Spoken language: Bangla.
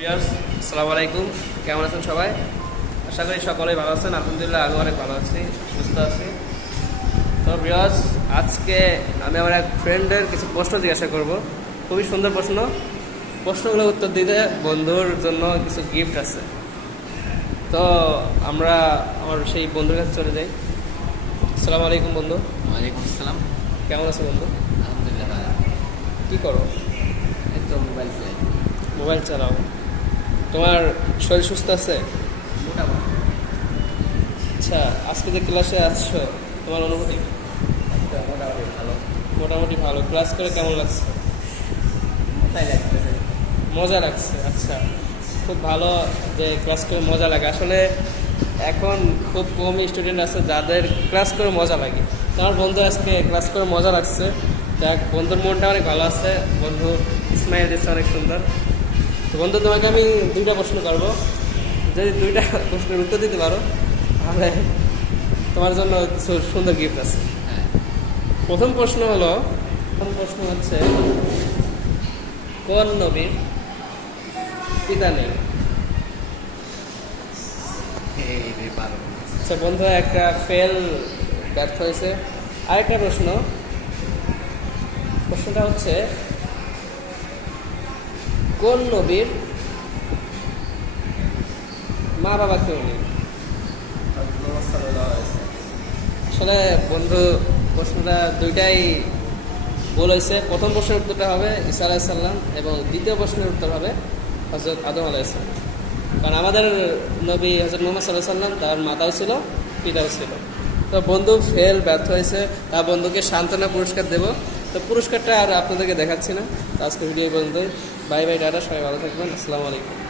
ভিউয়ার্স, আসসালামু আলাইকুম। কেমন আছেন সবাই? আশা করি সকলেই ভালো আছেন। আলহামদুলিল্লাহ, আমি অনেক ভালো আছি, সুস্থ আছি। তো ভিউয়ার্স, আজকে আমি আমার এক ফ্রেন্ডের কিছু প্রশ্ন জিজ্ঞাসা করব। খুবই সুন্দর প্রশ্ন। প্রশ্নগুলো উত্তর দিতে বন্ধুর জন্য কিছু গিফট আছে। তো আমরা আমার সেই বন্ধুর কাছে চলে যাই। আসসালামু আলাইকুম বন্ধু। ওয়ালাইকুম আসসালাম। কেমন আছে বন্ধু? আলহামদুলিল্লাহ ভালো। কি করো? এই তো মোবাইল চালাই। মোবাইল চালাও। তোমার শরীর সুস্থ আছে? মোটামুটি আচ্ছা, আজকে যে ক্লাসে আসছো, তোমার অনুভূতি? মোটামুটি ভালো। মোটামুটি ভালো। ক্লাস করে কেমন লাগছে? তাই লাগতেছে। মজা লাগছে। আচ্ছা, খুব ভালো যে ক্লাস করে মজা লাগে। আসলে এখন খুব কম স্টুডেন্ট আছে যাদের ক্লাস করে মজা লাগে। আমার বন্ধু আজকে ক্লাস করে মজা লাগছে। যাক, বন্ধুর মনটা অনেক ভালো আছে। বন্ধু স্মাইল দিচ্ছে অনেক সুন্দর। তো বন্ধু, তোমাকে আমি দুইটা প্রশ্ন করবো। যদি দুইটা প্রশ্নের উত্তর দিতে পারো তাহলে তোমার জন্য কিছু সুন্দর গিফট আছে। হ্যাঁ, প্রথম প্রশ্ন হচ্ছে, কোন নবীর পিতা নেই? এই রে পারো। আচ্ছা বন্ধু, একটা ফেল ব্যর্থ হয়েছে। আরেকটা প্রশ্নটা হচ্ছে, কোন নবীর মা বাবা কেউ নেই? আসলে বন্ধু, প্রশ্নটা দুইটাই ভুল হয়েছে। প্রথম প্রশ্নের উত্তরটা হবে ঈসা আলাইসাল্লাম এবং দ্বিতীয় প্রশ্নের উত্তর হবে হযরত আদম আলাইসাল্লাম। কারণ আমাদের নবী হযরত মুহাম্মদ সাল্লাল্লাহু আলাইহি ওয়াসাল্লাম, তার মাতাও ছিল, পিতাও ছিল। তো বন্ধু ব্যর্থ হয়েছে। তার বন্ধুকে সান্ত্বনা পুরস্কার দেব। তো পুরস্কারটা আর আপনাদেরকে দেখাচ্ছি না। তো আজকে ভিডিও পর্যন্তই। Bye bye, tata. সবাই ভালো থাকবেন। আসসালামু আলাইকুম।